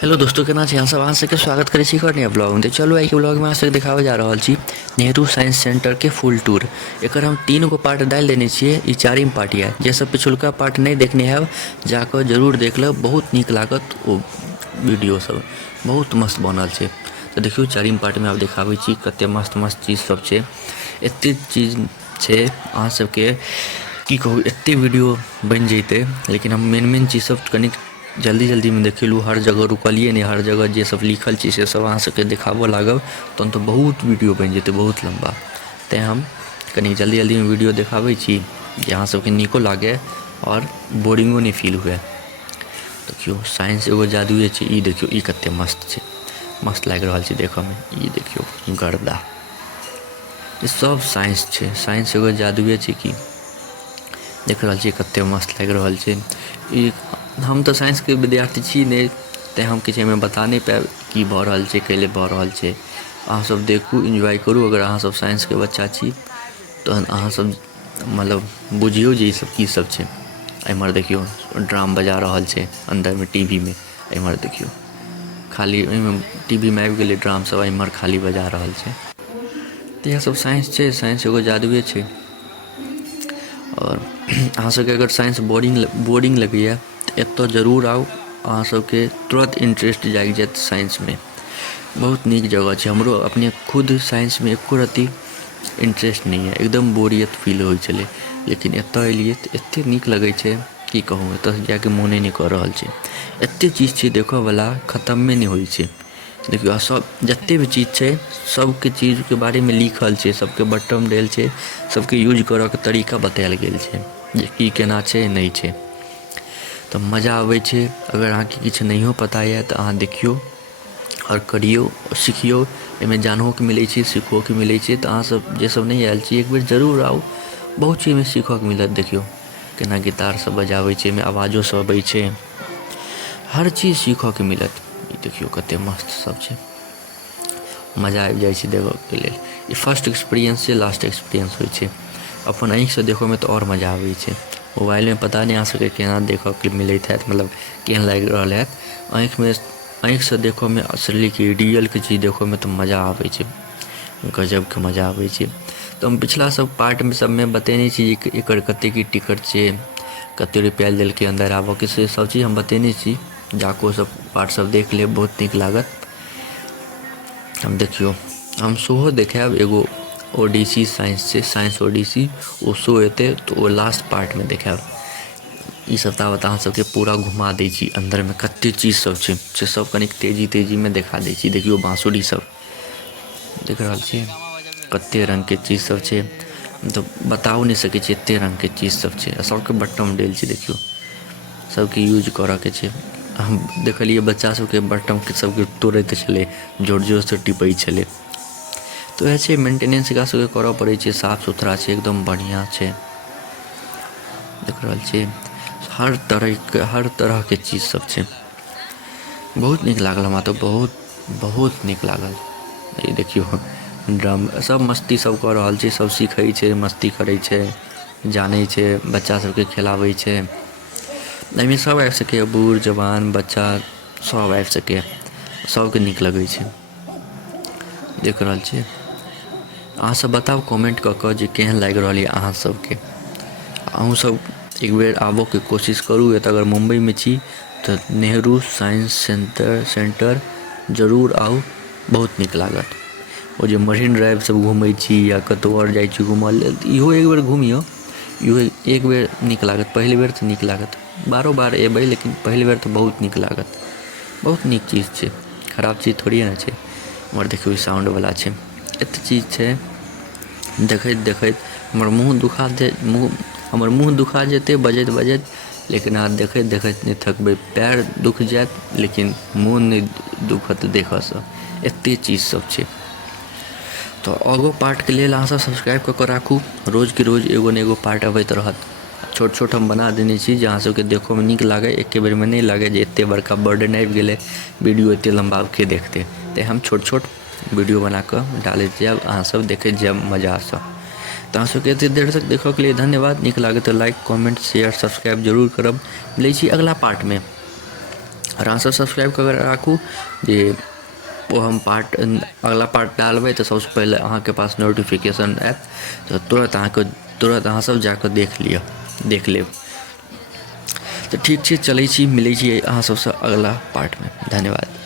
Hello दोस्तों, केना छी? अहाँ सब अहाँ सबके स्वागत करै छी एक और नया ब्लॉग में। तो चलो आई के ब्लॉग में अहाँ सबके देखावे जा रहल छी नेहरू साइंस सेंटर के फुल टूर। एकर हम 3 गो पार्ट डाल देने छियै, ई चारिम पार्ट है। जे सब पिछुलका पार्ट नहीं देखने हैव जाकर जरूर देख लब, बहुत नीक लागत। ओ वीडियो सब बहुत मस्त बनल छै। तो देखियो चारिम पार्ट में आब देखाबै छी कते मस्त मस्त चीज सब छै। एते चीज छै अहाँ सबके की कहू, एते वीडियो बन जैते, लेकिन हम मेन चीज सब कनिक जल्दी में देखेलू। हर जगह रुकलिए नहीं, हर जगह जे सब लिखल छै से सब अहाँ सबके देखाबऽ लागब तहन तो बहुत वीडियो बन जेतै, बहुत लंबा। तेँ हम कनी जल्दी में वीडियो देखाबै छी जे अहाँ सबके नीको लागे और बोरिंगो नहीं फील हुए। देखियो साइंस एगो जादुए छै। ई देखियो ई कते मस्त छै, मस्त लागि रहल छै देखऽ में। ई देखियो गर्दा, ई सब साइंस छै। साइंस एगो जादुए छै कि देख रहल छियै कते मस्त लागि रहल छै। ई हम तो साइंस के विद्यार्थी छी नहीं, तेँ हम किछु एहिमे बता नहीं पाएब की भऽ रहल छै, कैले भऽ रहल छै। अहाँ सब देखू, एंजॉय करू। अगर अहाँ सब साइंस के बच्चा छी तहन अहाँ सब मतलब बुझियौ जे ई सब की सब छै। एम्हर देखियो ड्राम बजा रहल छै अंदर में टीवी में। एम्हर देखियो खाली ओहिमे टीवी में आबि गेलै ड्राम सब, एम्हर खाली बजा रहल छै। तऽ इएह सब साइंस छै। साइंस एगो जादुए छै। और अहाँ सबके अगर साइंस बोरिंग लगैए तऽ एतऽ जरूर आउ। अहाँ सबके तुरंत इंटरेस्ट जागि जाएत साइंस में। बहुत नीक जगह छै। हमरो अपने खुद साइंस में एको रत्ती इंटरेस्ट नहीं है, एकदम बोरियत फील होइ छलै। लेकिन एतऽ एलिए तऽ एतेक नीक लगै छै की कहूँ। एतऽसँ जाके मोने नहीं कऽ रहल छै। एतेक चीज छै देखऽवला, खतमे नहीं होइ छै। देखियो सब जते भी चीज छै सबके चीज के बारे में लिखल छै, सबके बटन देल छै, सबके यूज करऽ के तरीका बतायल गेल छै जे की केना छै नहीं छै। तऽ मजा आबै छै। अगर अहाँके किछु नहियो पता यऽ तऽ अहाँ देखियौ और करियौ, सिखियौ। एहिमे जानहो के मिलै छै, सीखो के मिलै छै। तऽ अहाँ सब जे सब नहीं आयल छी एक बेर जरूर आउ, बहुत चीज में सीखऽ के मिलत। देखियौ केना गिटार सब बजाबै छै, एहिमे आवाजो सब अबै छै, हर चीज सीखऽ के मिलत। ई देखियो कते मस्त सब छै, मजा आबि जाइ छै देखऽ के लेल। ई फर्स्ट एक्सपीरियंस छै, लास्ट एक्सपीरियंस होइ छै। अपन आँखिसँ देखऽ में तऽ और मजा आबै छै। मोबाइल में पता नहीं अहाँ सबके केना देखऽ के मिलैत हैत, मतलब केहन लागि रहल हैत। आँखिसँ देखऽ में असली के रियल के चीज देखऽ में तऽ मजा आबै छै, गजब के मजा आबै छै। तऽ हम पिछला सब पार्ट में सब में बतेने छी जे एकर कते की टिकट छै, कते रुपैआ लेलकै अंदर आबऽ के, से सब चीज हम बतेने छी। जाकऽ ओ सब पार्ट सब देख लेब, बहुत नीक लागत। हम देखियो हम सेहो देखाएब एगो ओडिसी साइंस छै, साइंस ओडिसी। ओ शो एतै तऽ ओ लास्ट पार्ट में देखाएब। ई सब तावत अहाँ सबके पूरा घुमा दै छी अंदर में कते चीज सब छै से सब कनिक तेजी में देखा दै छी। देखियो बांसुरी सब देख रहल छियै, कते रंग के चीज सब छै, मतलब बताओ नहीं सकै छी एते रंग के चीज सब छै। सबके बटम देल छै, देखियो सबके यूज करऽ के छै। हम देखलिए बच्चा सबके बटम के सबके तोड़ैत छलै, जोर से टिपै छलै। तो वएह छै, मेंटेनेंस एकरा सबके करऽ पड़ै छै। साफ सुथरा छै, एकदम बढ़िया छै। देख रहल छियै हर तरह के चीज सब छै। बहुत नीक लागल हमरा तऽ, बहुत नीक लागल। ई देखियो ड्राम सब मस्ती सब कऽ रहल छै, सब सीखै छै, मस्ती करै छै, जानै छै, बच्चा सबके खिलाबै छै। एहिमे सब आबि सकैए, बूढ़ जवान बच्चा सब आबि सकैए, सबके नीक लगै छै। देख रहल छियै। अहाँ सब बताउ कमेंट कऽ कऽ जे केहन लागि रहल यऽ अहाँ सबके। अहूँ सब एक बेर आबऽ के कोशिश करू। एतऽ अगर मुंबई में छी तऽ नेहरू साइंस सेंटर जरूर आउ, बहुत नीक लागत। ओ जे मरीन ड्राइव सब घूमै छी या कतौ और जाइ छी घूमऽ लेल, इहो एक बेर घूमियौ। इहो एक बेर नीक लागत, पहिल बेर तऽ नीक लागत। बारो बार एबै लेकिन पहिल बेर तऽ बहुत नीक लागत। बहुत नीक चीज छै, खराब चीज थोड़िए ने छै। हमर देखियौ साउंडवला छै, एते चीज छै। देखैत देखैत हमर मुँह दुखा जेतै बजैत बजैत, लेकिन अहाँ देखैत देखैत नहि थकबै। पैर दुख जायत लेकिन मोन नहि दुखत देखऽसँ, एते चीज सब छै। तऽ आगो पार्टके लेल अहाँ सब सब्सक्राइब कऽ कऽ राखू। रोजके रोज एगो ने एगो पार्ट अबैत रहत। छोट छोट हम बना देने छी जे अहाँ सबके देखऽमे नीक लागै, एके बेरमे नहि लागै जे एते बड़का बर्डन आबि गेलै, वीडियो एते लम्बा के देखतै। तेँ हम छोट छोट वीडियो बना कऽ डालैत जायब, अहाँ सब देखैत जायब मजासँ। तऽ अहाँ सबके एते देर तक देखऽके लिए धन्यवाद। नीक लागै तऽ लाइक कमेंट शेयर सब्सक्राइब जरूर करब। मिलै छी अगला पार्ट में। और अहाँ सब सब्सक्राइब कर राखू जे वो हम अगला पार्ट डालबै तो सबसे पहले अहाँके पास नोटिफिकेशन आयत, तो तुरंत अहाँ सब जाकर देख लेब। तो ठीक छै, चलै छी, मिलै छी अहाँ सबसँ अगला पार्ट में। धन्यवाद।